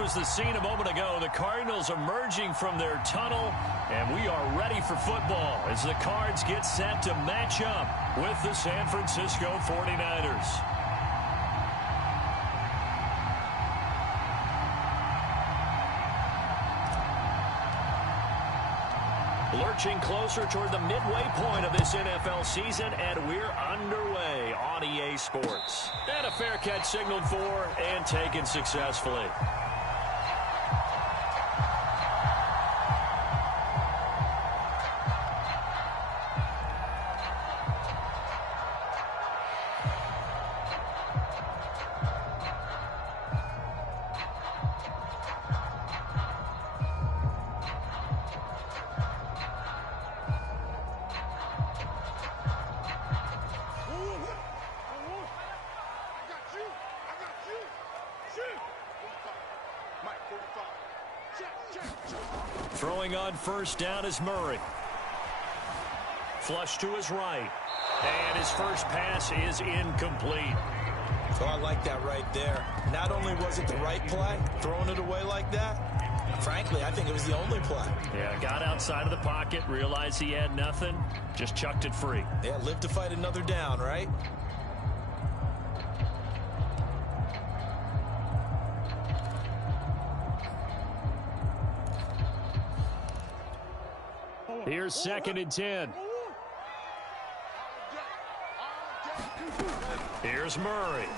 was the scene a moment ago. The Cardinals emerging from their tunnel, and we are ready for football as the Cards get set to match up with the San Francisco 49ers. Lurching closer toward the midway point of this NFL season, and we're underway on EA Sports. And a fair catch signaled for and taken successfully. Throwing on first down is Murray. Flush to his right. And his first pass is incomplete. So I like that right there. Not only was it the right play, throwing it away like that, frankly, I think it was the only play. Yeah, got outside of the pocket, realized he had nothing, just chucked it free. Yeah, live to fight another down, right? Here's 2nd and 10. Here's Murray.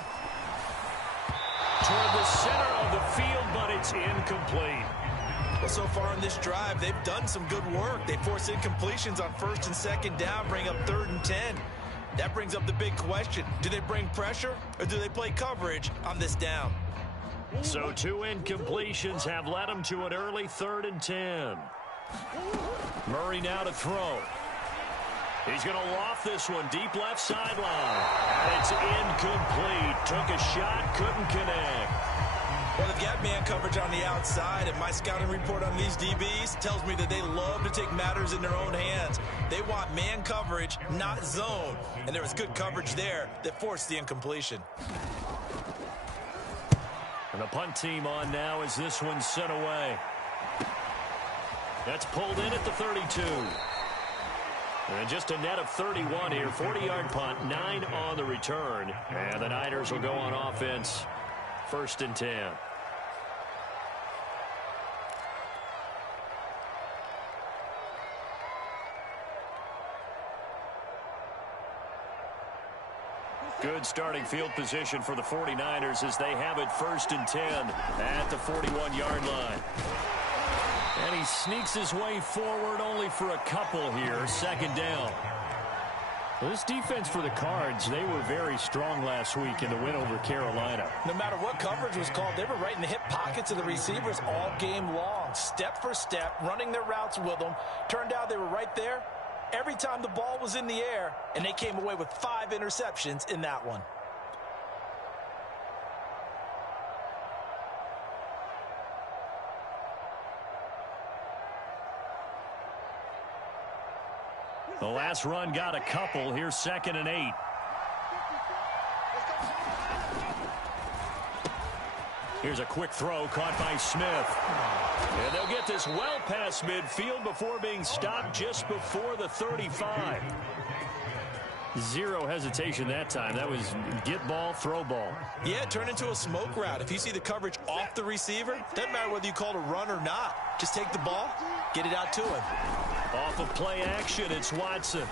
Toward the center of the field, but it's incomplete. Well, so far on this drive, they've done some good work. They force incompletions on 1st and 2nd down, bring up 3rd and 10. That brings up the big question. Do they bring pressure or do they play coverage on this down? So 2 incompletions have led them to an early 3rd and 10. Murray now to throw. He's going to loft this one deep left sideline. And it's incomplete. Took a shot, couldn't connect. Well, they've got man coverage on the outside, and my scouting report on these DBs tells me that they love to take matters in their own hands. They want man coverage, not zone. And there was good coverage there that forced the incompletion. And the punt team on now as this one's sent away. That's pulled in at the 32. And just a net of 31 here. 40-yard punt, 9 on the return. And the Niners will go on offense. 1st and 10. Good starting field position for the 49ers as they have it 1st and 10 at the 41-yard line. And he sneaks his way forward only for a couple here. 2nd down. Well, this defense for the Cards, they were very strong last week in the win over Carolina. No matter what coverage was called, they were right in the hip pockets of the receivers all game long. Step for step, running their routes with them. Turned out they were right there every time the ball was in the air, and they came away with 5 interceptions in that one. The last run got a couple. Here's 2nd and 8. Here's a quick throw caught by Smith. And they'll get this well past midfield before being stopped just before the 35. Zero hesitation that time. That was get ball, throw ball. Yeah, turn into a smoke route. If you see the coverage off the receiver, doesn't matter whether you call it a run or not. Just take the ball, get it out to him. Off of play action, it's Watson.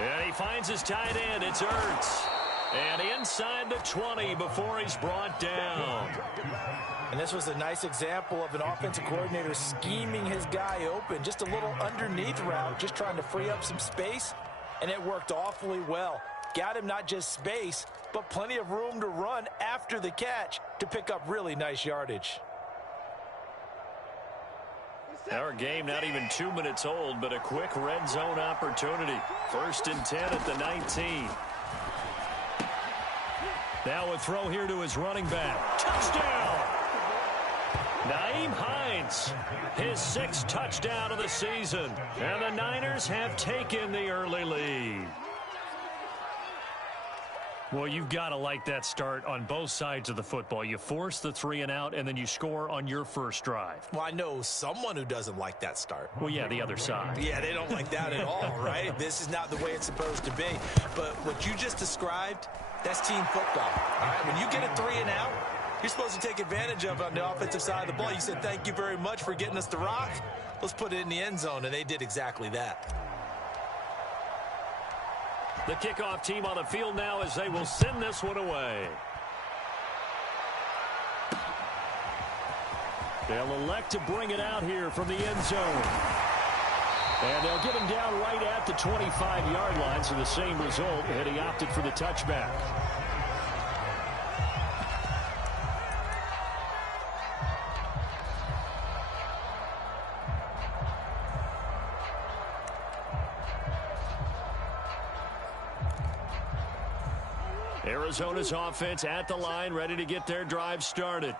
And he finds his tight end. It's Ertz. And inside the 20 before he's brought down. And this was a nice example of an offensive coordinator scheming his guy open. Just a little underneath route, just trying to free up some space. And it worked awfully well. Got him not just space, but plenty of room to run after the catch to pick up really nice yardage. Our game not even 2 minutes old, but a quick red zone opportunity. 1st and 10 at the 19. Now a throw here to his running back. Touchdown! Nyheim Hines, his 6th touchdown of the season. And the Niners have taken the early lead. Well, you've got to like that start on both sides of the football. You force the 3 and out, and then you score on your first drive. Well, I know someone who doesn't like that start. Well, yeah, the other side. Yeah, they don't like that at all, right? This is not the way it's supposed to be. But what you just described, that's team football. All right, when you get a 3 and out, you're supposed to take advantage of it on the offensive side of the ball. You said, thank you very much for getting us the rock. Let's put it in the end zone, and they did exactly that. The kickoff team on the field now as they will send this one away. They'll elect to bring it out here from the end zone. And they'll get him down right at the 25-yard line, so the same result, and he opted for the touchback. Arizona's offense at the line, ready to get their drive started.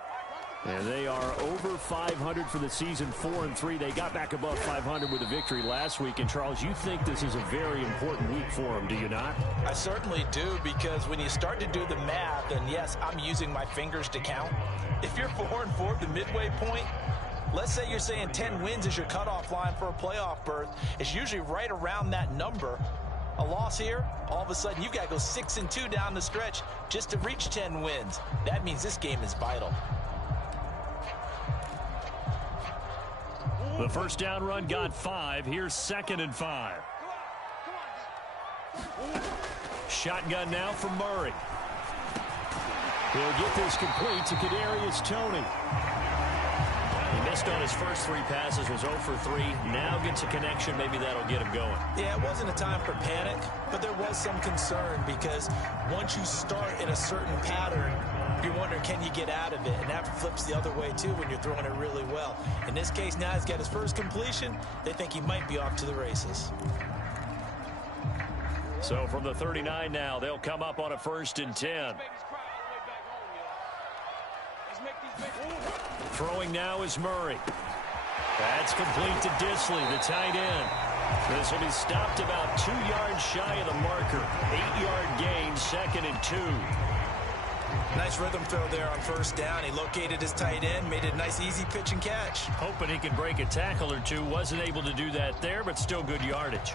And they are over 500 for the season, 4-3. They got back above 500 with a victory last week. And, Charles, you think this is a very important week for them, do you not? I certainly do, because when you start to do the math, and, yes, I'm using my fingers to count. If you're 4-4 at the midway point, let's say you're saying 10 wins is your cutoff line for a playoff berth. It's usually right around that number. A loss here, all of a sudden you've got to go 6-2 down the stretch just to reach 10 wins. That means this game is vital. The first down run got 5. Here's 2nd and 5. Shotgun now for Murray. He'll get this complete to Kadarius Toney. He missed on his first 3 passes, was 0 for 3. Now gets a connection. Maybe that'll get him going. Yeah, it wasn't a time for panic, but there was some concern because once you start in a certain pattern, you're wondering, can you get out of it? And that flips the other way, too, when you're throwing it really well. In this case, now he's got his first completion. They think he might be off to the races. So from the 39 now, they'll come up on a 1st and 10. Throwing now is Murray. That's complete to Disley, the tight end. This will be stopped about 2 yards shy of the marker. 8-yard gain, 2nd and 2. Nice rhythm throw there on 1st down. He located his tight end, made it a nice easy pitch and catch. Hoping he could break a tackle or two. Wasn't able to do that there, but still good yardage.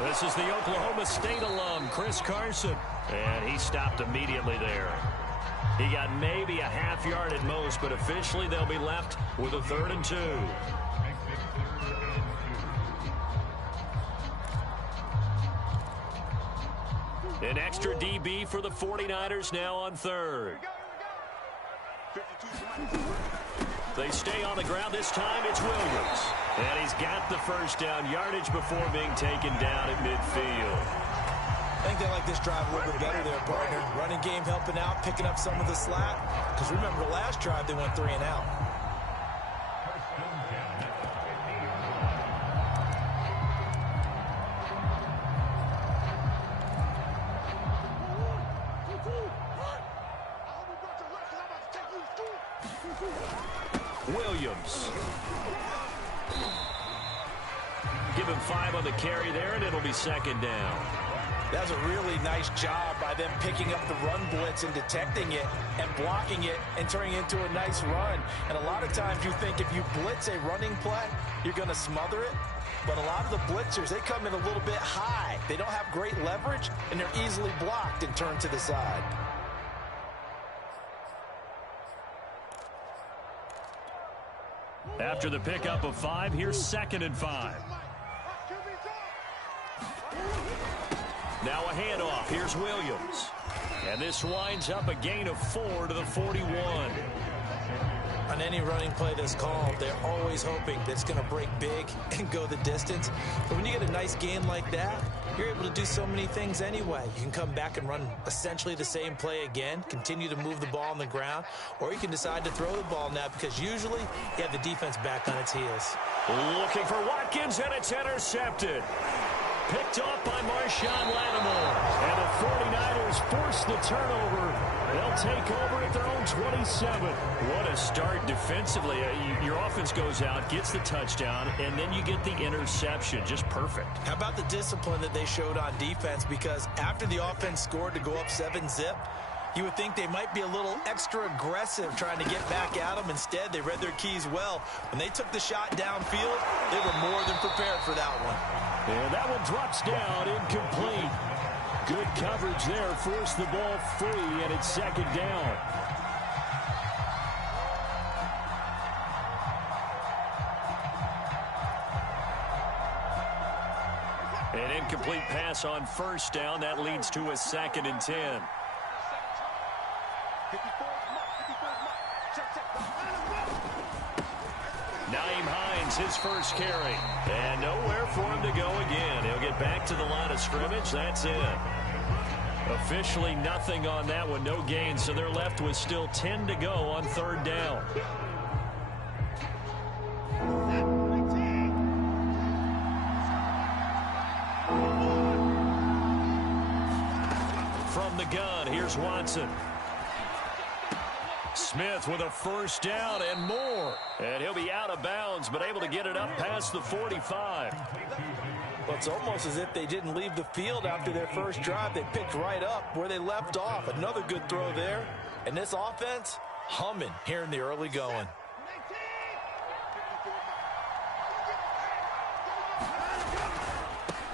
This is the Oklahoma State alum, Chris Carson. And he stopped immediately there. He got maybe a half yard at most, but officially they'll be left with a 3rd and 2. An extra DB for the 49ers now on 3rd. They stay on the ground. This time it's Williams. And he's got the first down yardage before being taken down at midfield. I think they like this drive a little bit better there, partner. Running game helping out, picking up some of the slack. Because remember, the last drive they went 3 and out. Williams. Give him 5 on the carry there, and it'll be 2nd down. That was a really nice job by them picking up the run blitz and detecting it and blocking it and turning it into a nice run. And a lot of times you think if you blitz a running play, you're going to smother it. But a lot of the blitzers, they come in a little bit high. They don't have great leverage, and they're easily blocked and turned to the side. After the pickup of 5, here's 2nd and 5. Now a handoff. Here's Williams. And this winds up a gain of 4 to the 41. On any running play that's called, they're always hoping that it's going to break big and go the distance. But when you get a nice gain like that, you're able to do so many things anyway. You can come back and run essentially the same play again, continue to move the ball on the ground, or you can decide to throw the ball now because usually you have the defense back on its heels. Looking for Watkins, and it's intercepted. picked off by Marshawn Lattimore. And the 49ers force the turnover. They'll take over at their own 27. What a start defensively. Your offense goes out, gets the touchdown, and then you get the interception. Just perfect. How about the discipline that they showed on defense? Because after the offense scored to go up 7-zip, you would think they might be a little extra aggressive trying to get back at them. Instead, they read their keys well. When they took the shot downfield, they were more than prepared for that one. And that one drops down, incomplete. Good coverage there, forced the ball free, and it's second down. An incomplete pass on first down. That leads to a 2nd and 10. Nyheim Hines, his first carry. And nowhere for him to go again. He'll get back to the line of scrimmage. That's it. Officially nothing on that one. No gain, so they're left with still 10 to go on 3rd down. From the gun, here's Watson. Smith with a first down and more. And he'll be out of bounds, but able to get it up past the 45. Well, it's almost as if they didn't leave the field after their first drive. They picked right up where they left off. Another good throw there. And this offense, humming here in the early going.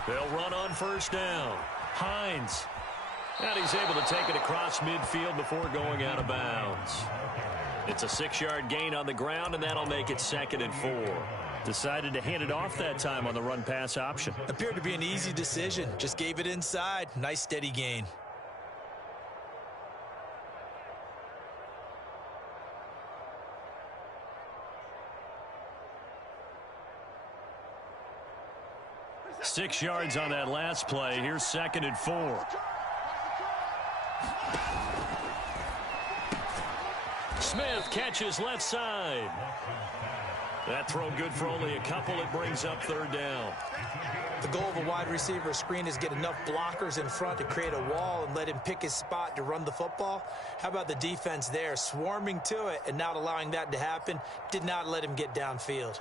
They'll run on first down. Hines. And he's able to take it across midfield before going out of bounds. It's a 6-yard gain on the ground, and that'll make it 2nd and 4. Decided to hand it off that time on the run-pass option. Appeared to be an easy decision. Just gave it inside. Nice steady gain. Six yards on that last play. Here's 2nd and 4. Smith catches left side. That throw good for only a couple. It brings up 3rd down. The goal of a wide receiver screen is get enough blockers in front to create a wall and let him pick his spot to run the football. How about the defense there, swarming to it and not allowing that to happen? Did not let him get downfield.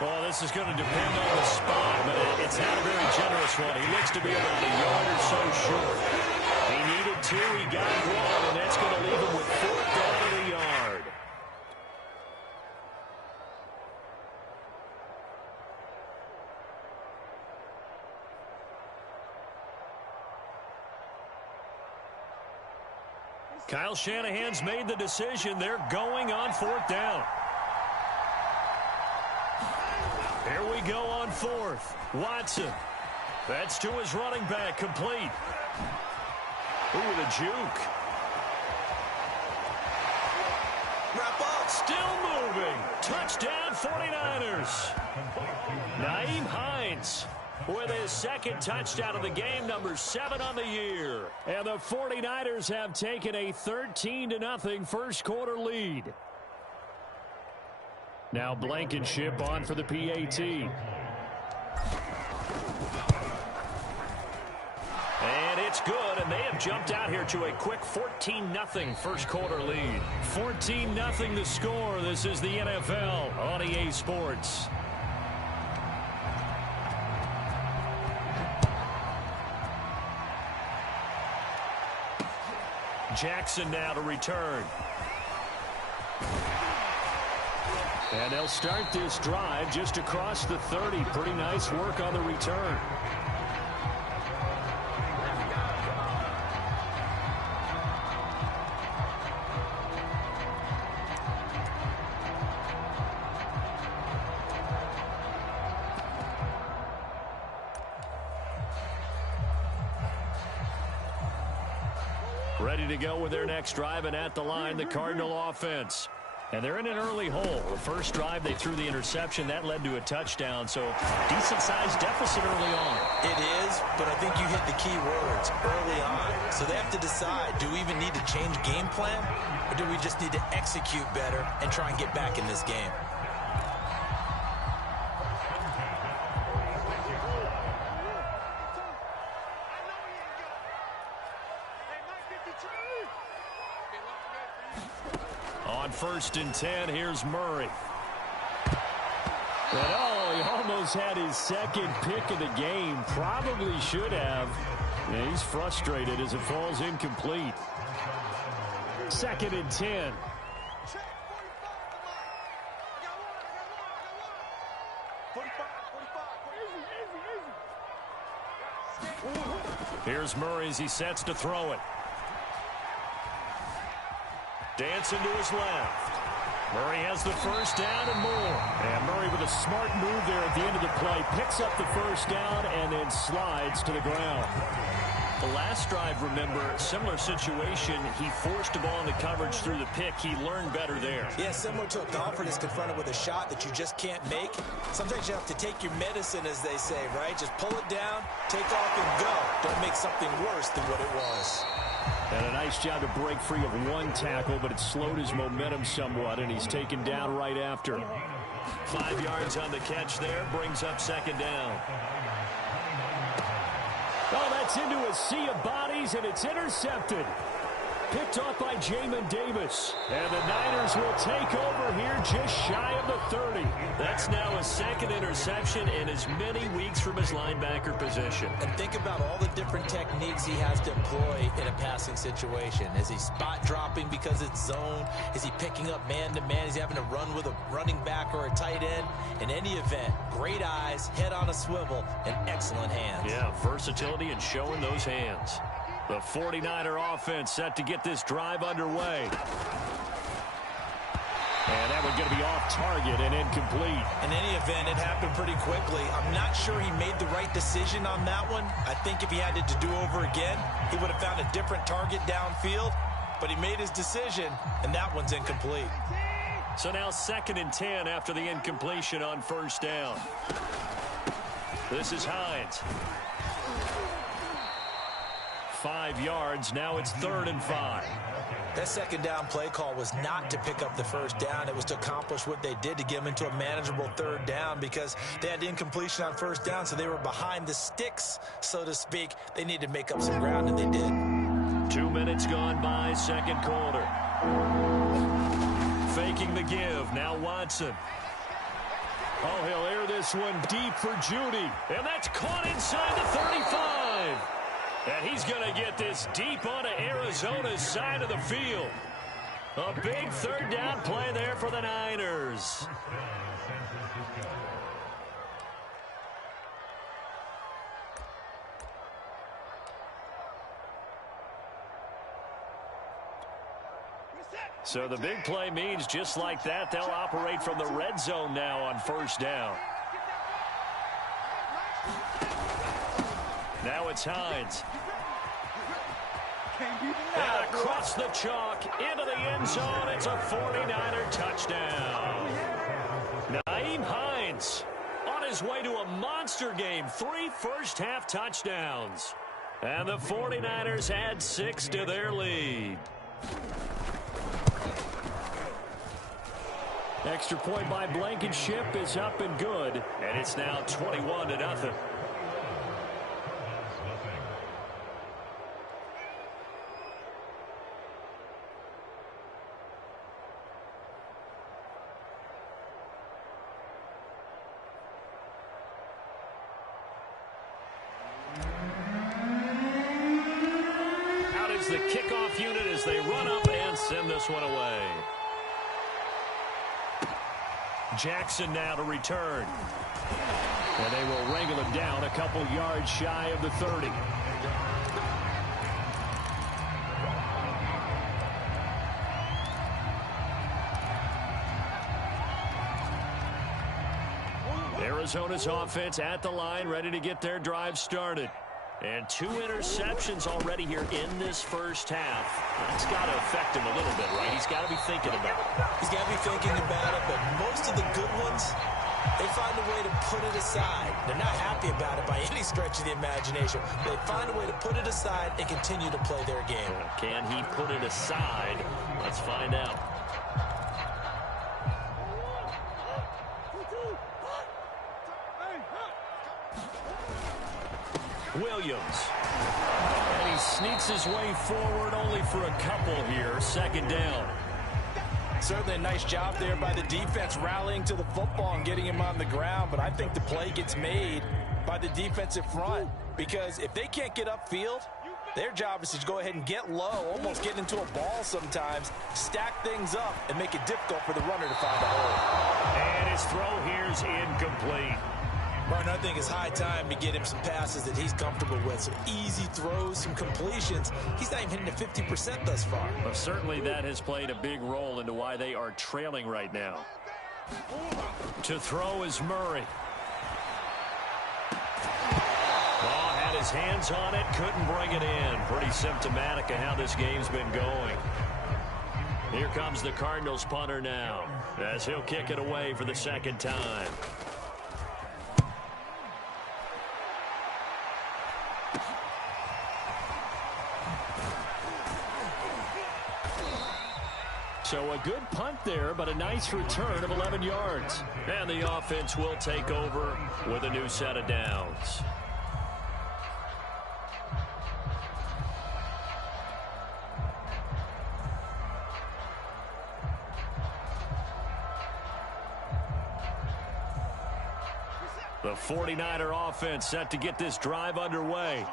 Well, this is going to depend on the spot, but it's not a very generous one. He looks to be about a yard or so short. He needed 2, he got 1, and that's going to leave him with 4th down and a yard. Kyle Shanahan's made the decision. They're going on 4th down. Here we go on 4th. Watson. That's to his running back. Complete. Ooh, the juke. Wrap up. Still moving. Touchdown 49ers. Nyheim Hines with his 2nd touchdown of the game, number 7 on the year. And the 49ers have taken a 13-0 first quarter lead. Now Blankenship on for the PAT. And it's good, and they have jumped out here to a quick 14-0 first quarter lead. 14-0 the score. This is the NFL on EA Sports. Jackson now to return. And they'll start this drive just across the 30. Pretty nice work on the return. Ready to go with their next drive, and at the line, the Cardinal offense. And they're in an early hole. The first drive, they threw the interception. That led to a touchdown. So decent-sized deficit early on. It is, but I think you hit the key words early on. So they have to decide, do we even need to change game plan? Or do we just need to execute better and try and get back in this game? On 1st and 10, here's Murray. And he almost had his second pick of the game. Probably should have. And he's frustrated as it falls incomplete. 2nd and 10. Here's Murray as he sets to throw it. Dancing to his left. Murray has the first down and more. And Murray with a smart move there at the end of the play. Picks up the first down and then slides to the ground. The last drive, remember, similar situation. He forced the ball into coverage through the pick. He learned better there. Yeah, similar to a golfer that's confronted with a shot that you just can't make. Sometimes you have to take your medicine, as they say, right? Just pull it down, take off, and go. Don't make something worse than what it was. And a nice job to break free of one tackle, but it slowed his momentum somewhat, and he's taken down right after. 5 yards on the catch there, brings up 2nd down. Oh, that's into a sea of bodies, and it's intercepted. Picked off by Jamin Davis. And the Niners will take over here just shy of the 30. That's now his 2nd interception in as many weeks from his linebacker position. And think about all the different techniques he has to employ in a passing situation. Is he spot dropping because it's zone? Is he picking up man-to-man? Is he having to run with a running back or a tight end? In any event, great eyes, head on a swivel, and excellent hands. Yeah, versatility and showing those hands. The 49er offense set to get this drive underway. And that one's going to be off target and incomplete. In any event, it happened pretty quickly. I'm not sure he made the right decision on that one. I think if he had it to do over again, he would have found a different target downfield. But he made his decision, and that one's incomplete. So now 2nd and 10 after the incompletion on 1st down. This is Hines. 5 yards. Now it's 3rd and 5. That 2nd down play call was not to pick up the first down. It was to accomplish what they did to get them into a manageable 3rd down because they had incompletion on 1st down, so they were behind the sticks, so to speak. They needed to make up some ground, and they did. 2 minutes gone by, 2nd quarter. Faking the give. Now Watson. Oh, he'll air this one deep for Judy. And that's caught inside the 35. And he's going to get this deep onto Arizona's side of the field. A big 3rd down play there for the Niners. So the big play means just like that, they'll operate from the red zone now on 1st down. Now it's Hines. And across the chalk, into the end zone, it's a 49er touchdown. Nyheim Hines on his way to a monster game, 3 first-half touchdowns. And the 49ers add 6 to their lead. Extra point by Blankenship is up and good, and it's now 21-0. Out is the kickoff unit as they run up and send this one away. Jackson now to return. And they will wrangle him down a couple yards shy of the 30. Arizona's offense at the line, ready to get their drive started. And 2 interceptions already here in this first half. That's got to affect him a little bit, right? He's got to be thinking about it. He's got to be thinking about it, but most of the good ones, they find a way to put it aside. They're not happy about it by any stretch of the imagination. They find a way to put it aside and continue to play their game. Can he put it aside? Let's find out. Williams. And he sneaks his way forward only for a couple here. 2nd down. Certainly a nice job there by the defense rallying to the football and getting him on the ground. But I think the play gets made by the defensive front, because if they can't get upfield, their job is to go ahead and get low, almost get into a ball sometimes, stack things up, and make it difficult for the runner to find a hole. And his throw here is incomplete. Martin, I think it's high time to get him some passes that he's comfortable with, some easy throws, some completions. He's not even hitting the 50% thus far. Well, certainly that has played a big role into why they are trailing right now. To throw is Murray. Oh, had his hands on it, couldn't bring it in. Pretty symptomatic of how this game's been going. Here comes the Cardinals punter now, as he'll kick it away for the 2nd time. So a good punt there, but a nice return of 11 yards. And the offense will take over with a new set of downs. The 49er offense set to get this drive underway.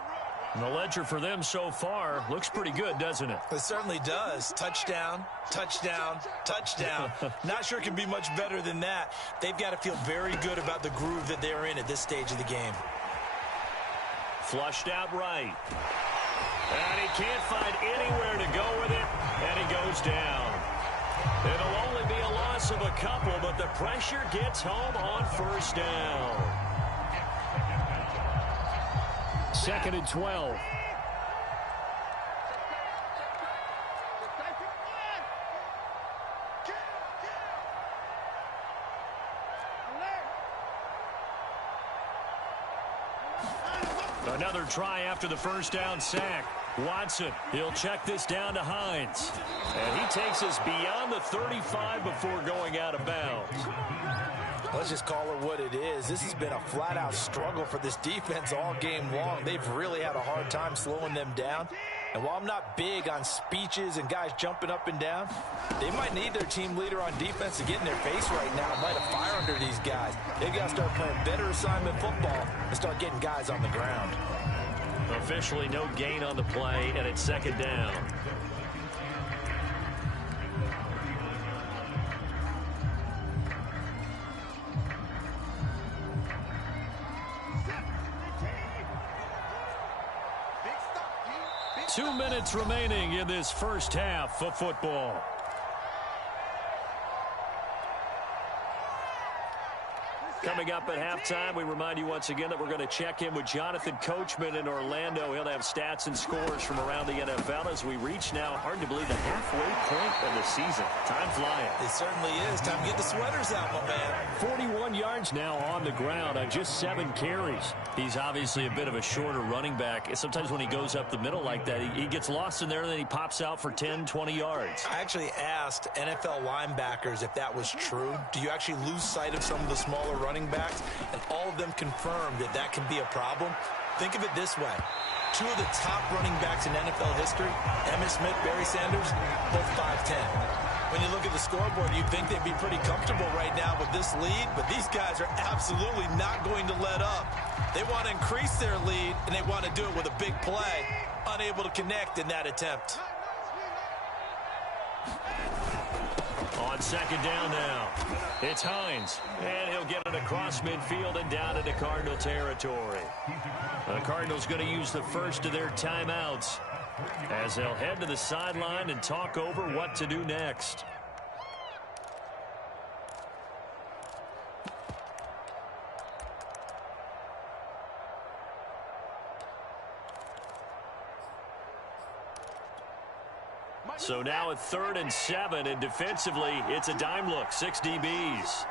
And the ledger for them so far looks pretty good, doesn't it? It certainly does. Touchdown, touchdown, touchdown. Not sure it can be much better than that. They've got to feel very good about the groove that they're in at this stage of the game. Flushed out right. And he can't find anywhere to go with it, and he goes down. It'll only be a loss of a couple, but the pressure gets home on 1st down. 2nd and 12. Another try after the 1st down sack. Watson, he'll check this down to Hines. And he takes us beyond the 35 before going out of bounds. Let's just call it what it is. This has been a flat-out struggle for this defense all game long. They've really had a hard time slowing them down. And while I'm not big on speeches and guys jumping up and down, they might need their team leader on defense to get in their face right now and light a fire under these guys. They've got to start playing better assignment football and start getting guys on the ground. Officially no gain on the play, and it's 2nd down. Two minutes remaining in this first half of football. Coming up at halftime, we remind you once again that we're going to check in with Jonathan Coachman in Orlando. He'll have stats and scores from around the NFL as we reach now, hard to believe, the halfway point of the season. Time flying. It certainly is. Time to get the sweaters out, my man. 41 yards now on the ground on just 7 carries. He's obviously a bit of a shorter running back. Sometimes when he goes up the middle like that, he gets lost in there, and then he pops out for 10, 20 yards. I actually asked NFL linebackers if that was true. Do you actually lose sight of some of the smaller running backs? And all of them confirmed that that can be a problem. Think of it this way. 2 of the top running backs in NFL history, Emmitt Smith, Barry Sanders, both 5'10". When you look at the scoreboard, you'd think they'd be pretty comfortable right now with this lead, but these guys are absolutely not going to let up. They want to increase their lead, and they want to do it with a big play. Unable to connect in that attempt. On 2nd down now, it's Hines, and he'll get it across midfield and down into Cardinal territory. The Cardinals going to use the first of their timeouts as they'll head to the sideline and talk over what to do next. So now at 3rd and 7, and defensively, it's a dime look, 6 DBs.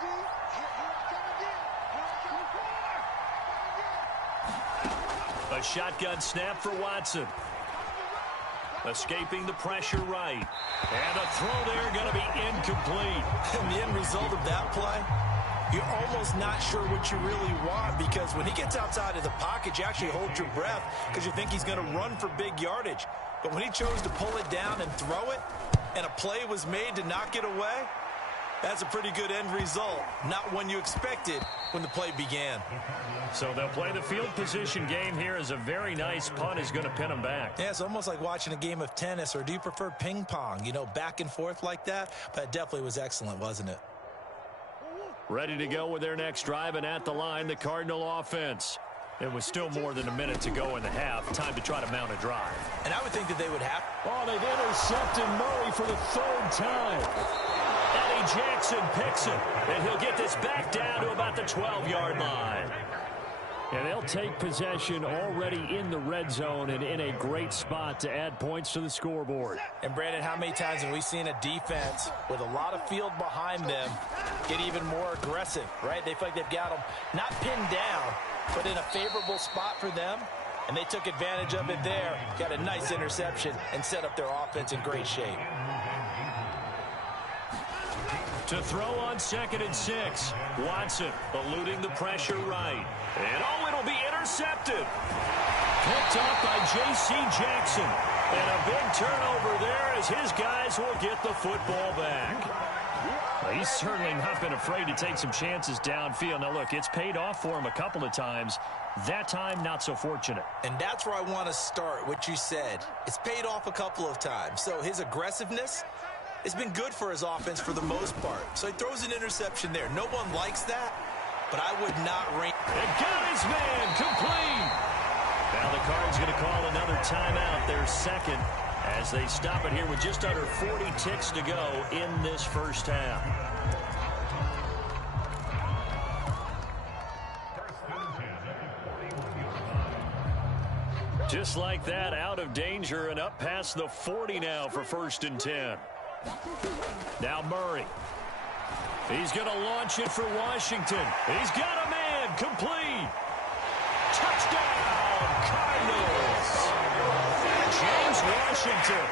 A shotgun snap for Watson. Escaping the pressure right. And a throw there going to be incomplete. And the end result of that play, you're almost not sure what you really want, because when he gets outside of the pocket, you actually hold your breath because you think he's going to run for big yardage. But when he chose to pull it down and throw it, and a play was made to knock it away, that's a pretty good end result. Not one you expected when the play began. So they'll play the field position game here as a very nice punt is going to pin them back. Yeah, it's almost like watching a game of tennis, or do you prefer ping pong? You know, back and forth like that? But it definitely was excellent, wasn't it? Ready to go with their next drive, and at the line, the Cardinal offense. It was still more than a minute to go in the half. Time to try to mount a drive. And I would think that they would have. Oh, they've intercepted Murray for the 3rd time. Eddie Jackson picks it, and he'll get this back down to about the 12-yard line. And they'll take possession already in the red zone and in a great spot to add points to the scoreboard. And, Brandon, how many times have we seen a defense with a lot of field behind them get even more aggressive, right? They feel like they've got them not pinned down, but in a favorable spot for them, and they took advantage of it there. Got a nice interception and set up their offense in great shape. To throw on 2nd and 6. Watson eluding the pressure right. And oh, it'll be intercepted. Picked up by J.C. Jackson. And a big turnover there as his guys will get the football back. Well, he's certainly not been afraid to take some chances downfield. Now, look, it's paid off for him a couple of times. That time, not so fortunate. And that's where I want to start, what you said. It's paid off a couple of times. So his aggressiveness, it's been good for his offense for the most part. So he throws an interception there. No one likes that, but I would not ring. And got his man complete. Now the Cards going to call another timeout, their second, as they stop it here with just under 40 ticks to go in this first half. Just like that, out of danger and up past the 40 now for 1st and 10. Now Murray. He's going to launch it for Washington. He's got a man complete. Touchdown, Cardinals. James Washington,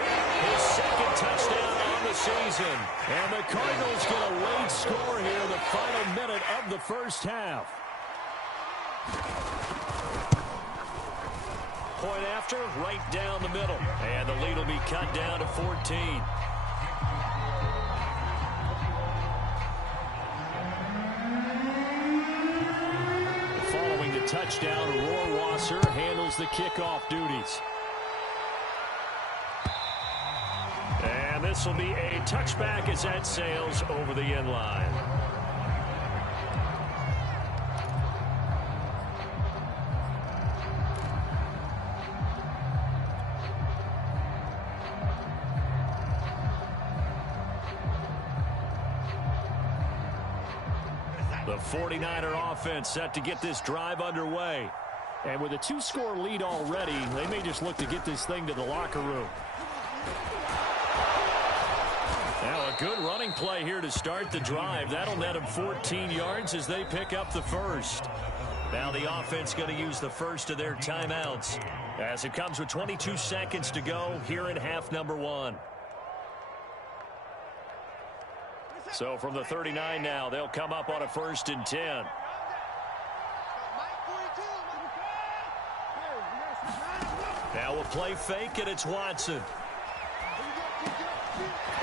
his 2nd touchdown on the season. And the Cardinals get a late score here in the final minute of the first half. Point after, right down the middle. And the lead will be cut down to 14. Following the touchdown, Rohrwasser handles the kickoff duties. And this will be a touchback as that sails over the end line. The 49er offense set to get this drive underway. And with a 2-score lead already, they may just look to get this thing to the locker room. Now a good running play here to start the drive. That'll net them 14 yards as they pick up the first. Now the offense going to use the first of their timeouts as it comes with 22 seconds to go here in half number 1. So from the 39 now, they'll come up on a 1st and 10. Now a play fake, and it's Watson.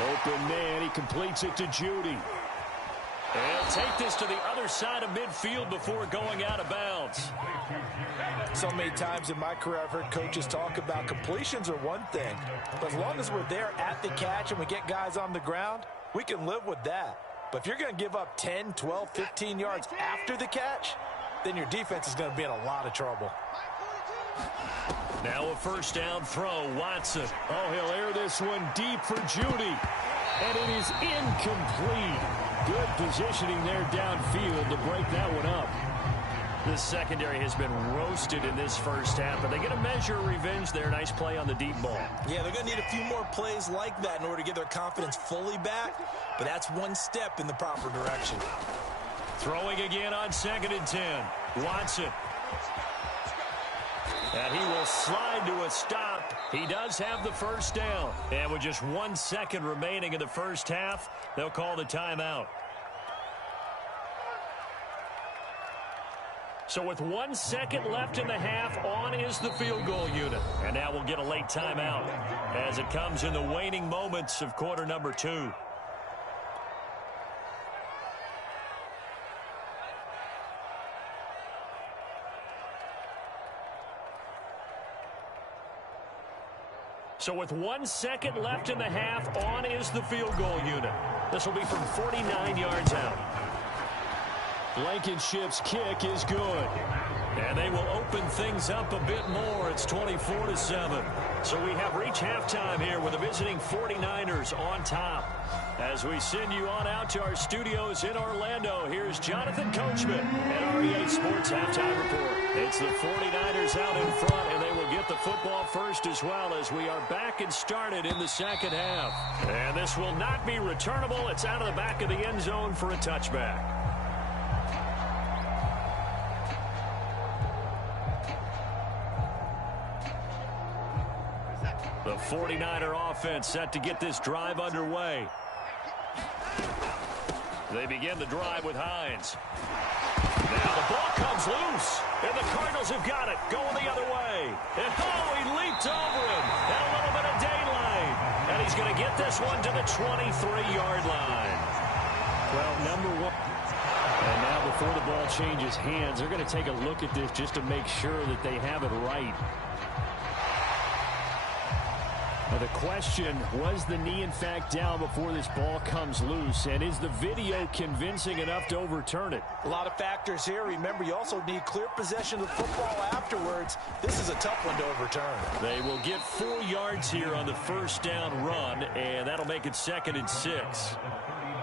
Open man, he completes it to Judy. And he'll take this to the other side of midfield before going out of bounds. So many times in my career, I've heard coaches talk about completions are one thing. But as long as we're there at the catch and we get guys on the ground, we can live with that. But if you're going to give up 10, 12, 15 yards after the catch, then your defense is going to be in a lot of trouble. Now a 1st down throw, Watson. Oh, he'll air this one deep for Judy. And it is incomplete. Good positioning there downfield to break that one up. The secondary has been roasted in this first half, but they get a measure of revenge there. Nice play on the deep ball. Yeah, they're going to need a few more plays like that in order to get their confidence fully back, but that's one step in the proper direction. Throwing again on 2nd and 10. Watson. And he will slide to a stop. He does have the first down. And with just 1 second remaining in the first half, they'll call the timeout. So with 1 second left in the half, on is the field goal unit. And now we'll get a late timeout as it comes in the waning moments of quarter number 2. So with 1 second left in the half, on is the field goal unit. This will be from 49 yards out. Blankenship's kick is good. And they will open things up a bit more. It's 24-7. So we have reached halftime here with the visiting 49ers on top. As we send you on out to our studios in Orlando, here's Jonathan Coachman at REA Sports Halftime Report. It's the 49ers out in front, and they will get the football first as well as we are back and started in the second half. And this will not be returnable. It's out of the back of the end zone for a touchback. The 49er offense set to get this drive underway. They begin the drive with Hines. Now the ball comes loose, and the Cardinals have got it, going the other way. And he leaped over him, and a little bit of daylight. And he's going to get this one to the 23-yard line. Well, number one. And now before the ball changes hands, they're going to take a look at this just to make sure that they have it right. Now the question, was the knee in fact down before this ball comes loose? And is the video convincing enough to overturn it? A lot of factors here. Remember, you also need clear possession of the football afterwards. This is a tough one to overturn. They will get 4 yards here on the first down run, and that'll make it 2nd and 6.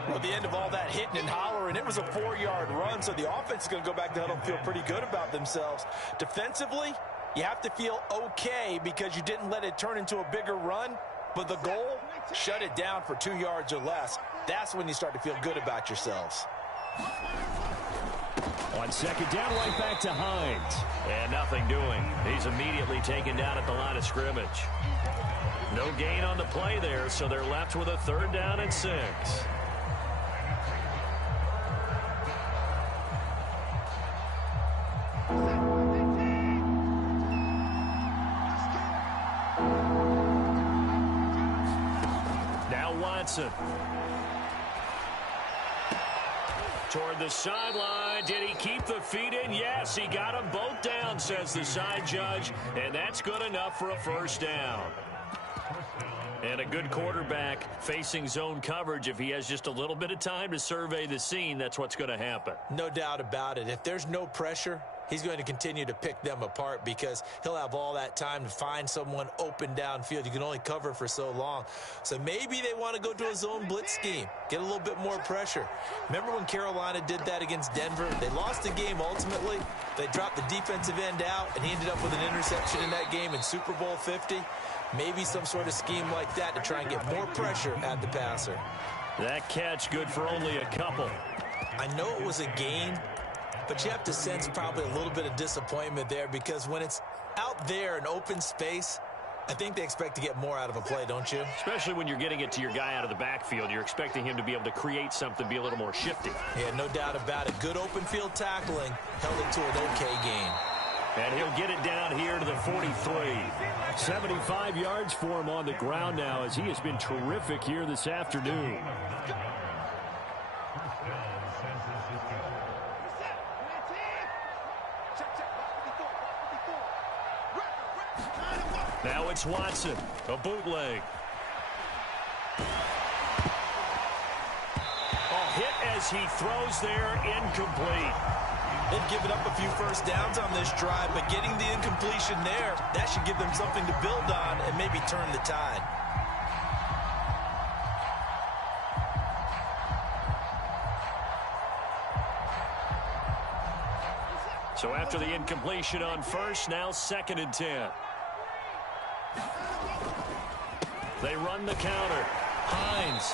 Well, at the end of all that hitting and hollering, it was a 4-yard run, so the offense is going to go back to huddle and feel pretty good about themselves. Defensively, you have to feel okay because you didn't let it turn into a bigger run, but the goal, shut it down for 2 yards or less. That's when you start to feel good about yourselves. On 2nd down, right back to Hines. And nothing doing. He's immediately taken down at the line of scrimmage. No gain on the play there, so they're left with a 3rd down and 6. Toward the sideline. Did he keep the feet in? Yes, he got them both down, says the side judge, and that's good enough for a 1st down. And a good quarterback facing zone coverage. If he has just a little bit of time to survey the scene, that's what's going to happen. No doubt about it. If there's no pressure, he's going to continue to pick them apart because he'll have all that time to find someone open downfield. You can only cover for so long. So maybe they want to go to a zone blitz scheme, get a little bit more pressure. Remember when Carolina did that against Denver? They lost the game ultimately. They dropped the defensive end out, and he ended up with an interception in that game in Super Bowl 50. Maybe some sort of scheme like that to try and get more pressure at the passer. That catch good for only a couple. I know it was a gain, but you have to sense probably a little bit of disappointment there because when it's out there in open space, I think they expect to get more out of a play, don't you? Especially when you're getting it to your guy out of the backfield. You're expecting him to be able to create something, be a little more shifty. Yeah, no doubt about it. Good open field tackling held it to an okay gain. And he'll get it down here to the 43. 75 yards for him on the ground now as he has been terrific here this afternoon. Now it's Watson, a bootleg. Hit as he throws there, incomplete. They've given up a few first downs on this drive, but getting the incompletion there, that should give them something to build on and maybe turn the tide. So after the incompletion on first, now 2nd and 10. They run the counter. Hines,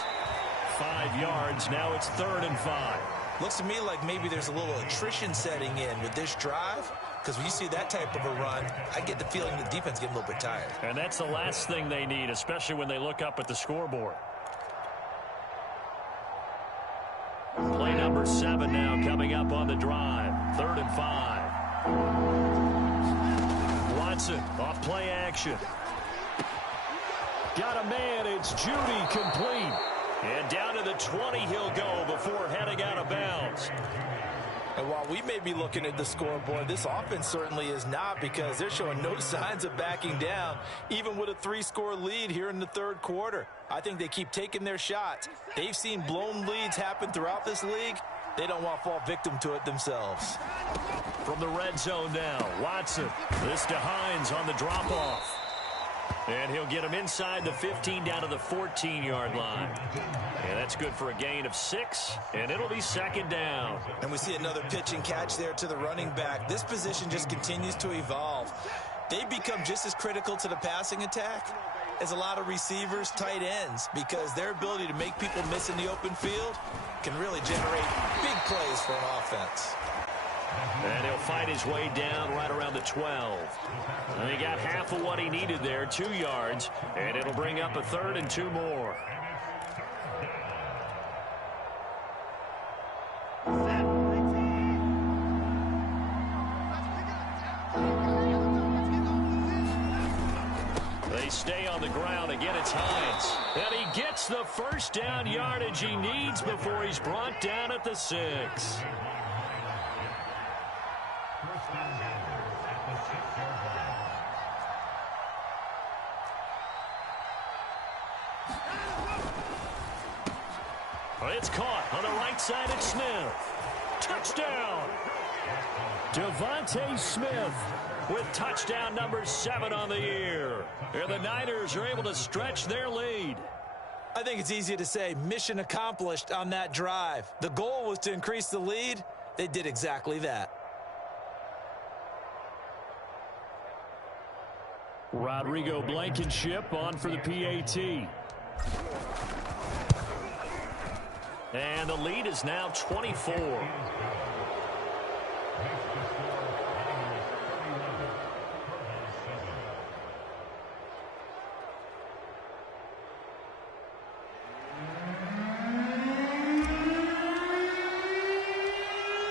5 yards. Now it's 3rd and 5. Looks to me like maybe there's a little attrition setting in with this drive, because when you see that type of a run, I get the feeling the defense getting a little bit tired. And that's the last thing they need, especially when they look up at the scoreboard. Play number 7 now coming up on the drive. 3rd and 5. Watson off play action. Got a man. It's Judy complete. And down to the 20 he'll go before heading out of bounds. And while we may be looking at the scoreboard, this offense certainly is not, because they're showing no signs of backing down, even with a 3-score lead here in the 3rd quarter. I think they keep taking their shots. They've seen blown leads happen throughout this league. They don't want to fall victim to it themselves. From the red zone now, Watson. This to Hines on the drop-off. And he'll get him inside the 15 down to the 14-yard line. And that's good for a gain of 6, and it'll be 2nd down. And we see another pitch and catch there to the running back. This position just continues to evolve. They become just as critical to the passing attack as a lot of receivers, tight ends, because their ability to make people miss in the open field can really generate big plays for an offense. And he'll fight his way down right around the 12. And he got half of what he needed there, 2 yards, and it'll bring up a 3rd and 2 more. They stay on the ground. Again, it's Hines. And he gets the first down yardage he needs before he's brought down at the 6. It's caught on the right side at Smith. Touchdown! Devontae Smith with touchdown number 7 on the year. And the Niners are able to stretch their lead. I think it's easy to say mission accomplished on that drive. The goal was to increase the lead. They did exactly that. Rodrigo Blankenship on for the PAT. And the lead is now 24.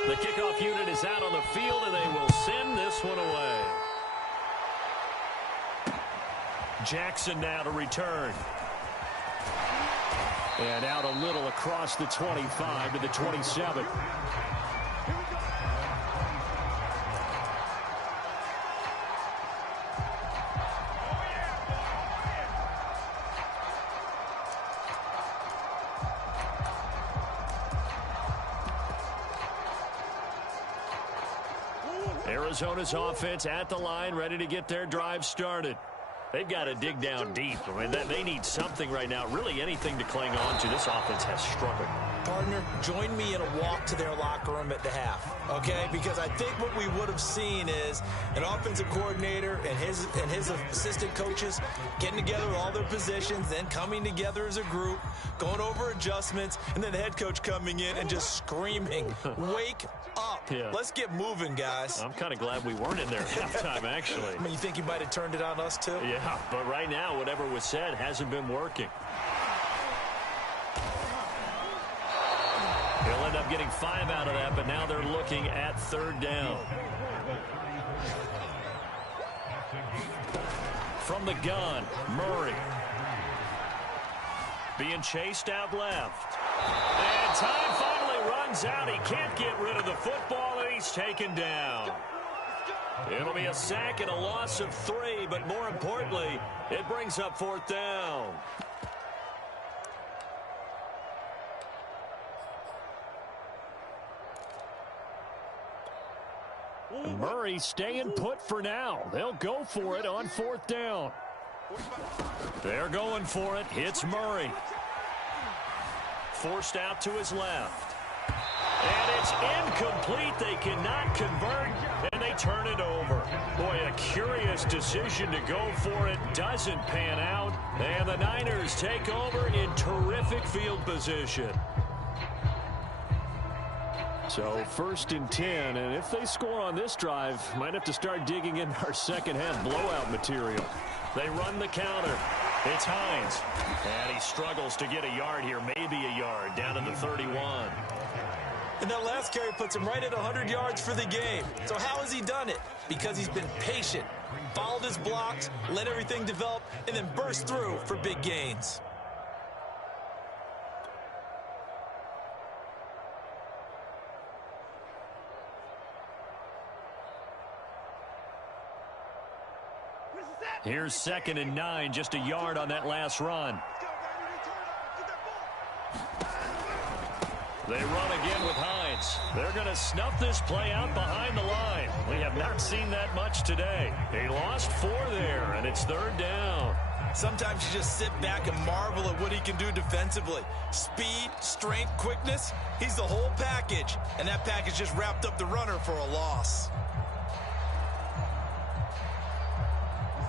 The kickoff unit is out on the field, and they will send this one away. Jackson now to return. And out a little across the 25 to the 27. Arizona's offense at the line, ready to get their drive started. They've got to dig down deep. I mean, they need something right now, really anything to cling on to. This offense has struggled. Partner, join me in a walk to their locker room at the half, okay? Because I think what we would have seen is an offensive coordinator and his assistant coaches getting together with all their positions, then coming together as a group, going over adjustments, and then the head coach coming in and just screaming, wake up. Yeah. Let's get moving, guys. I'm kind of glad we weren't in there at halftime, actually. I mean, you think you might have turned it on us, too? Yeah, but right now, whatever was said hasn't been working. He'll end up getting 5 out of that, but now they're looking at 3rd down. From the gun, Murray. Being chased out left. And time finally runs out. He can't get rid of the football, and he's taken down. It'll be a sack and a loss of 3, but more importantly, it brings up 4th down. Murray staying put for now. They'll go for it on 4th down. They're going for it. It's Murray. Forced out to his left. And it's incomplete. They cannot convert. turn it over. Boy, a curious decision to go for it. Doesn't pan out. And the Niners take over in terrific field position. So 1st and 10, and if they score on this drive, might have to start digging in our second half blowout material. They run the counter. It's Hines. And he struggles to get a yard here, maybe a yard, down to the 31. And that last carry puts him right at 100 yards for the game. So how has he done it? Because he's been patient, followed his blocks, let everything develop, and then burst through for big gains. Here's 2nd and 9, just a yard on that last run. They run again with Hines. They're going to snuff this play out behind the line. We have not seen that much today. He lost 4 there, and it's 3rd down. Sometimes you just sit back and marvel at what he can do defensively. Speed, strength, quickness, he's the whole package. And that package just wrapped up the runner for a loss.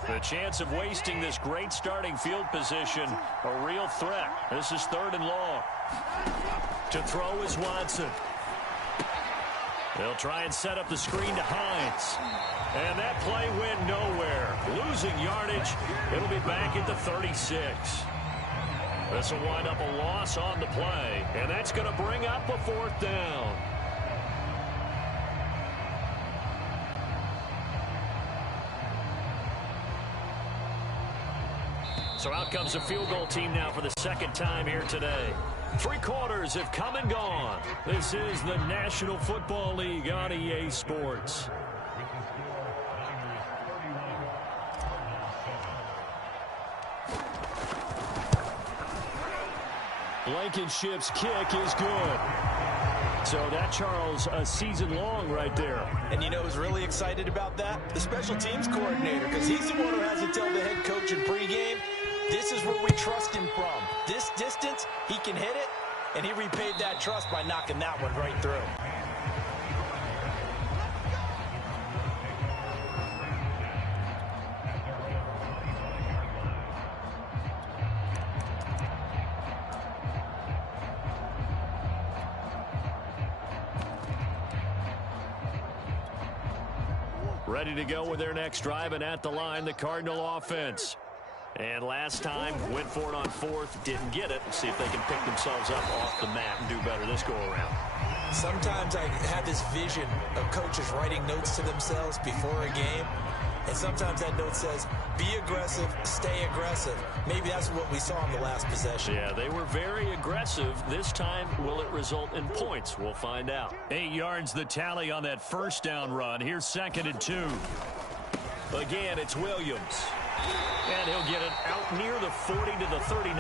The chance of wasting this great starting field position, a real threat. This is 3rd and long. To throw is Watson. They'll try and set up the screen to Hines. And that play went nowhere. Losing yardage. It'll be back at the 36. This will wind up a loss on the play. And that's going to bring up a 4th down. So out comes the field goal team now for the 2nd time here today. 3 quarters have come and gone. This is the National Football League on EA Sports. Blankenship's kick is good. So that, Charles, a season long right there. And you know who's really excited about that? The special teams coordinator, because he's the one who has to tell the head coach in pregame, this is where we trust him from. This distance, he can hit it, and he repaid that trust by knocking that one right through. Ready to go with their next drive, and at the line, the Cardinal offense. And last time, went for it on 4th, didn't get it. See if they can pick themselves up off the mat and do better this go-around. Sometimes I have this vision of coaches writing notes to themselves before a game. And sometimes that note says, be aggressive, stay aggressive. Maybe that's what we saw in the last possession. Yeah, they were very aggressive. This time, will it result in points? We'll find out. 8 yards the tally on that 1st down run. Here's 2nd and 2. Again, it's Williams. And he'll get it out near the 40 to the 39.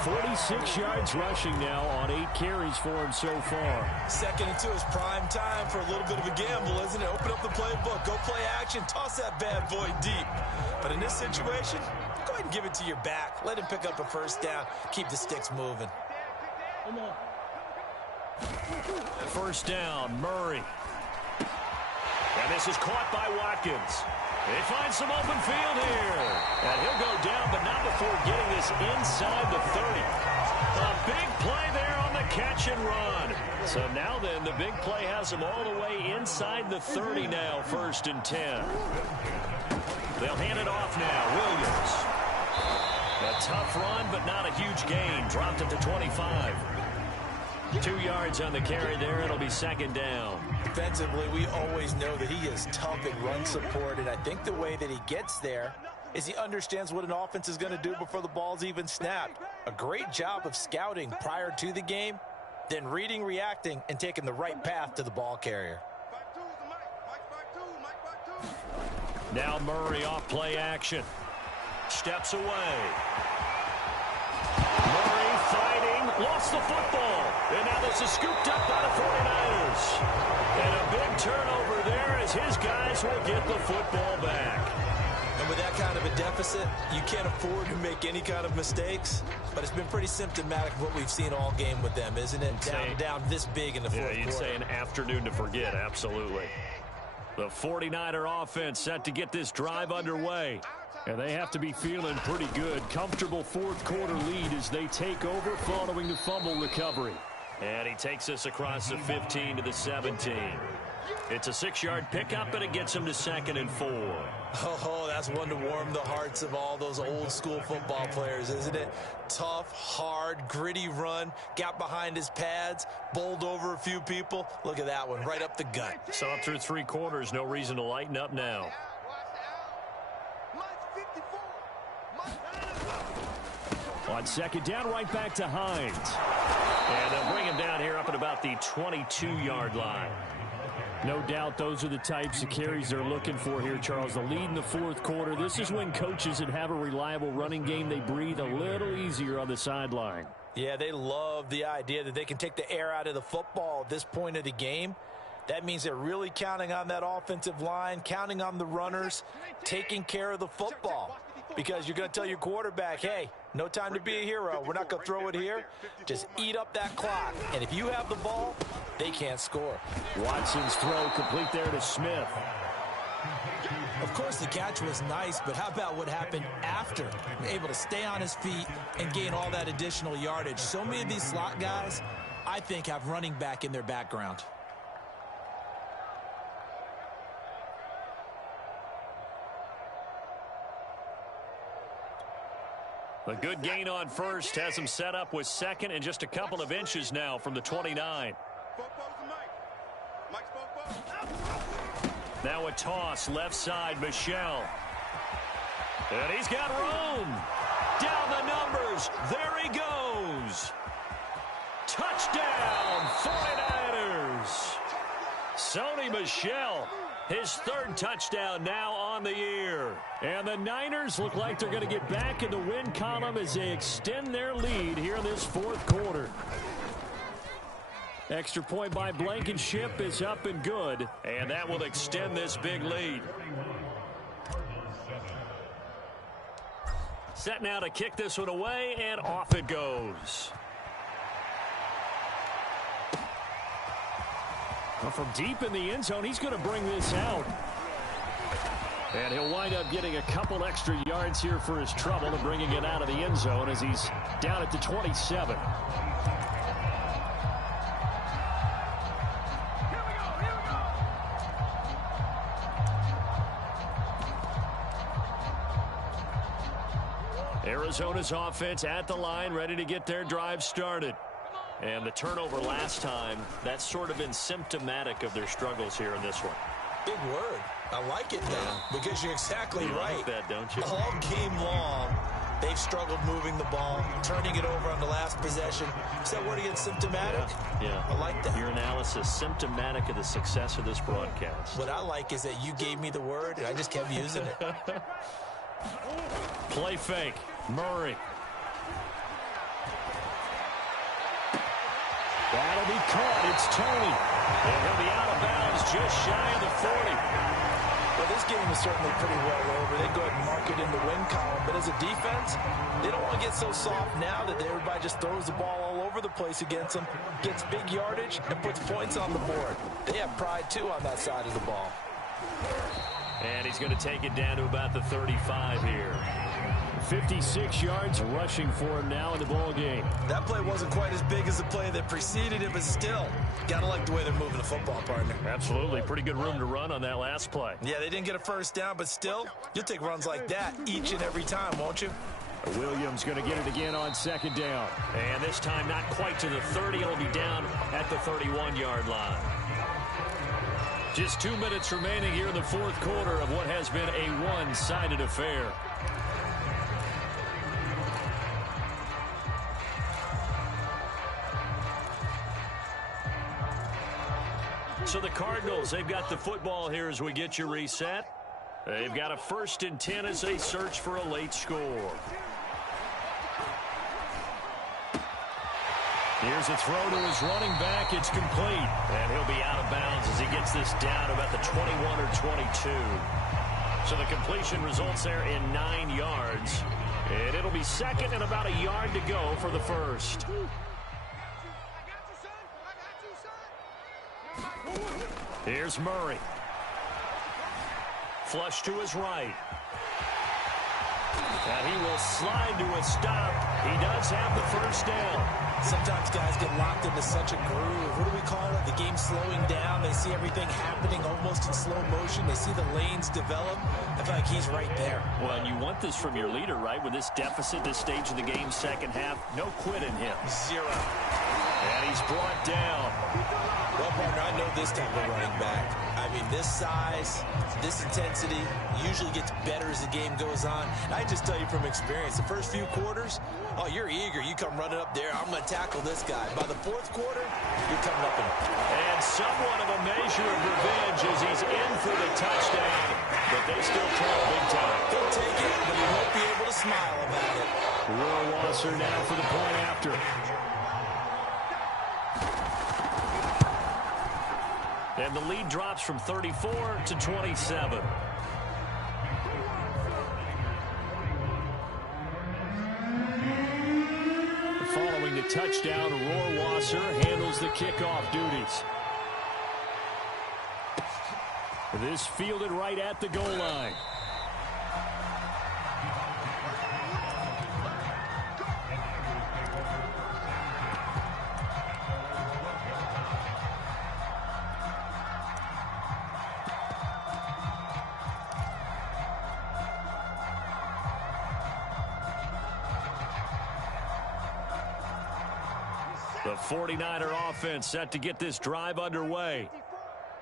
46 yards rushing now on 8 carries for him so far. 2nd and 2 is prime time for a little bit of a gamble, isn't it? Open up the playbook, go play action, toss that bad boy deep. But in this situation, go ahead and give it to your back. Let him pick up a 1st down. Keep the sticks moving. 1st down, Murray. And this is caught by Watkins. They find some open field here. And he'll go down, but not before getting this inside the 30. A big play there on the catch and run. So now then, the big play has him all the way inside the 30 now, 1st and 10. They'll hand it off now, Williams. A tough run, but not a huge gain. Dropped it to 25. 2 yards on the carry there. It'll be 2nd down. Defensively, we always know that he is tough in run support, and I think the way that he gets there is he understands what an offense is going to do before the ball's even snapped. A great job of scouting prior to the game, then reading, reacting, and taking the right path to the ball carrier. Now Murray off play action. Steps away. Murray fighting. Lost the football. And now this is scooped up by the 49ers. And a big turnover there as his guys will get the football back. And with that kind of a deficit, you can't afford to make any kind of mistakes. But it's been pretty symptomatic of what we've seen all game with them, isn't it? Down this big in the fourth quarter. You'd say an afternoon to forget, absolutely. The 49er offense set to get this drive underway. And they have to be feeling pretty good. Comfortable fourth quarter lead as they take over following the fumble recovery. And he takes us across the 15 to the 17. It's a 6-yard pickup, and it gets him to 2nd and 4. Oh, that's one to warm the hearts of all those old school football players, isn't it? Tough, hard, gritty run, got behind his pads, bowled over a few people. Look at that one, right up the gut. So up through 3 quarters, no reason to lighten up now. On 2nd down, right back to Hines. And they'll bring him down here up at about the 22-yard line. No doubt those are the types of carries they're looking for here, Charles. The lead in the fourth quarter. This is when coaches that have a reliable running game, they breathe a little easier on the sideline. Yeah, they love the idea that they can take the air out of the football at this point of the game. That means they're really counting on that offensive line, counting on the runners, taking care of the football. Because you're going to tell your quarterback, hey, no time to be a hero. We're not going to throw it here. Just eat up that clock. And if you have the ball, they can't score. Watson's throw complete there to Smith. Of course, the catch was nice, but how about what happened after? Able to stay on his feet and gain all that additional yardage. So many of these slot guys, I think, have running back in their background. A good gain on first has him set up with 2nd and just a couple of inches now from the 29. Now a toss left side, Michel. And he's got room. Down the numbers. There he goes. Touchdown, 49ers. Sony Michel. His 3rd touchdown now on the year. And the Niners look like they're going to get back in the win column as they extend their lead here in this fourth quarter. Extra point by Blankenship is up and good. And that will extend this big lead. Set now to kick this one away, and off it goes. Well, from deep in the end zone, he's going to bring this out. And he'll wind up getting a couple extra yards here for his trouble and bringing it out of the end zone as he's down at the 27. Arizona's offense at the line, ready to get their drive started. And the turnover last time, that's sort of been symptomatic of their struggles here in this one. Big word. I like it now because you're exactly right. Like that, don't you? All game long, they've struggled moving the ball, turning it over on the last possession. Is that word again, symptomatic? Yeah. I like that. Your analysis, symptomatic of the success of this broadcast. What I like is that you gave me the word, and I just kept using it. Play fake. Murray. That'll be caught. It's Tony. And he'll be out of bounds just shy of the 40. Well, this game is certainly pretty well over. They go ahead and mark it in the win column. But as a defense, they don't want to get so soft now that everybody just throws the ball all over the place against them, gets big yardage, and puts points on the board. They have pride, too, on that side of the ball. And he's going to take it down to about the 35 here. 56 yards rushing for him now in the ball game. That play wasn't quite as big as the play that preceded it, but still, gotta like the way they're moving the football, partner. Absolutely. Pretty good room to run on that last play. Yeah, they didn't get a first down, but still, you'll take runs like that each and every time, won't you? Williams going to get it again on 2nd down. And this time not quite to the 30. It'll be down at the 31-yard line. Just 2 minutes remaining here in the fourth quarter of what has been a one-sided affair. So the Cardinals, they've got the football here as we get you reset. They've got a 1st and 10 as they search for a late score. Here's a throw to his running back. It's complete. And he'll be out of bounds as he gets this down to about the 21 or 22. So the completion results there in 9 yards. And it'll be 2nd and about a yard to go for the 1st. Here's Murray. Flush to his right. And he will slide to a stop. He does have the first down. Sometimes guys get locked into such a groove. What do we call it? The game slowing down. They see everything happening almost in slow motion. They see the lanes develop. I feel like he's right there. Well, and you want this from your leader, right? With this deficit, this stage of the game, second half, no quit in him. 0. And he's brought down. Well, partner, I know this type of running back. I mean, this size, this intensity usually gets better as the game goes on. And I just tell you from experience, the first few quarters, oh, you're eager. You come running up there. I'm going to tackle this guy. By the fourth quarter, you're coming up in it. And somewhat of a measure of revenge as he's in for the touchdown. But they still count big time. He'll take it, but he won't be able to smile about it. Rohrwasser now for the point after. And the lead drops from 34 to 27. Following the touchdown, Rohrwasser handles the kickoff duties. This fielded right at the goal line. The 49er offense set to get this drive underway.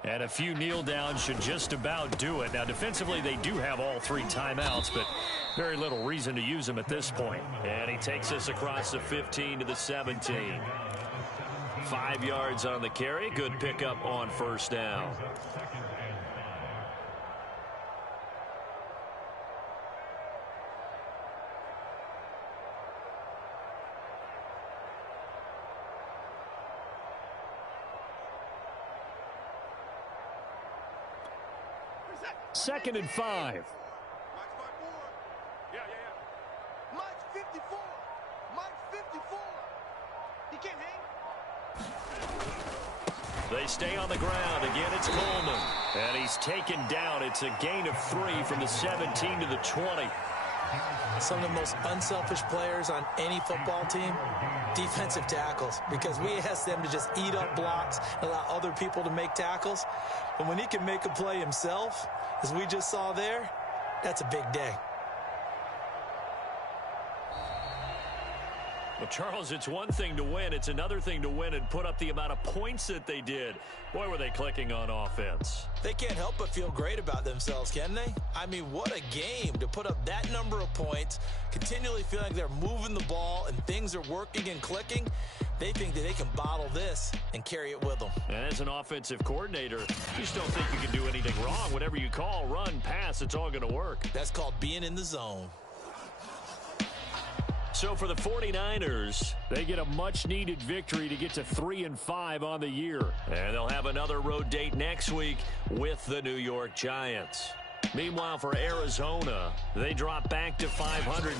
And a few kneel downs should just about do it. Now, defensively, they do have all 3 timeouts, but very little reason to use them at this point. And he takes us across the 15 to the 17. 5 yards on the carry. Good pickup on first down. Second and 5. Mike's 54. Mike's 54. He can't hang. They stay on the ground. Again, it's Coleman. And he's taken down. It's a gain of 3 from the 17 to the 20. Some of the most unselfish players on any football team, defensive tackles, because we ask them to just eat up blocks and allow other people to make tackles. But when he can make a play himself, as we just saw there, that's a big day. Well, Charles, it's one thing to win. It's another thing to win and put up the amount of points that they did. Boy, were they clicking on offense. They can't help but feel great about themselves, can they? I mean, what a game to put up that number of points, continually feeling like they're moving the ball and things are working and clicking. They think that they can bottle this and carry it with them. And as an offensive coordinator, you just don't think you can do anything wrong. Whatever you call, run, pass, it's all going to work. That's called being in the zone. So for the 49ers, they get a much-needed victory to get to 3-5 on the year. And they'll have another road date next week with the New York Giants. Meanwhile, for Arizona, they drop back to 500.